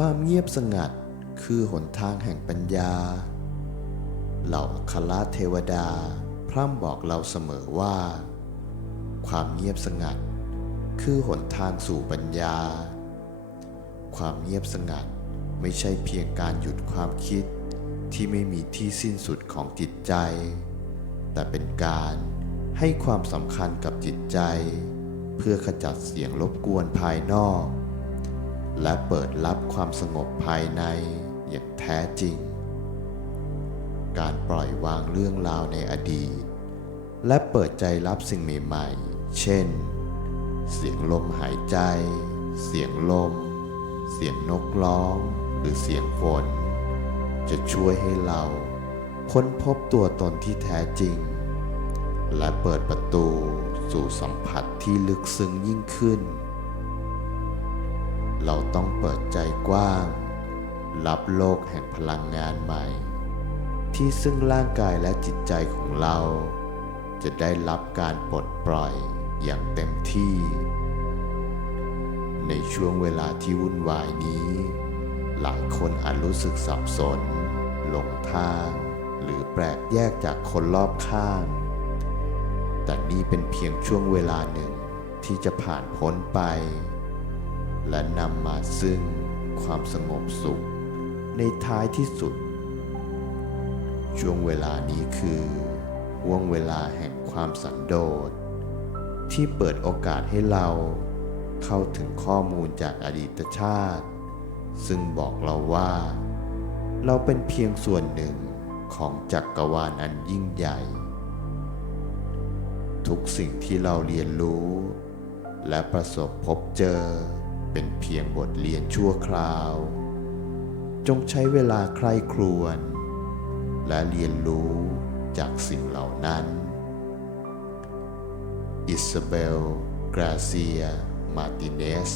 ความเงียบสงัดคือหนทางแห่งปัญญา เหล่าอัครเทวดา พร่ำบอกเราเสมอว่า ความเงียบสงัด คือหนทางสู่ปัญญา ความเงียบสงัดไม่ใช่เพียงการหยุดความคิดที่ไม่มีที่สิ้นสุดของจิตใจ แต่เป็นการให้ความสำคัญกับจิตใจ เพื่อขจัดเสียงรบกวนภายนอก และเปิดรับความสงบภายในอย่างแท้จริง การปล่อยวางเรื่องราวในอดีต และเปิดใจรับสิ่งใหม่ๆ เช่น เสียงลมหายใจ เสียงลม เสียงนกร้อง หรือเสียงฝน จะช่วยให้เราค้นพบตัวตนที่แท้จริง และเปิดประตูสู่สัมผัสที่ลึกซึ้งยิ่งขึ้น เราต้องเปิดใจกว้าง รับโลกแห่งพลังงานใหม่ ที่ซึ่งร่างกายและจิตใจของเรา จะได้รับการปลดปล่อยอย่างเต็มที่ ในช่วงเวลาที่วุ่นวายนี้ หลายคนอาจรู้สึกสับสน หลงทาง หรือแปลกแยกจากคนรอบข้าง แต่นี่เป็นเพียงช่วงเวลาหนึ่งที่จะผ่านพ้นไป และนำมาซึ่งความสงบสุข ในท้ายที่สุด ช่วงเวลานี้คือห่วงเวลาแห่งความสันโดษที่เปิดโอกาสให้เราเข้าถึงข้อมูลจากอดีตชาติ ซึ่งบอกเราว่า เราเป็นเพียงส่วนหนึ่งของจักกรวาลอันยิ่งใหญ่ ทุกสิ่งที่เราเรียนรู้ และประสบพบเจอ เป็นเพียงบทเรียนชั่วคราว จงใช้เวลาใคร่ครวญและเรียนรู้จากสิ่งเหล่านั้นอิซาเบล กราเซีย มาติเนส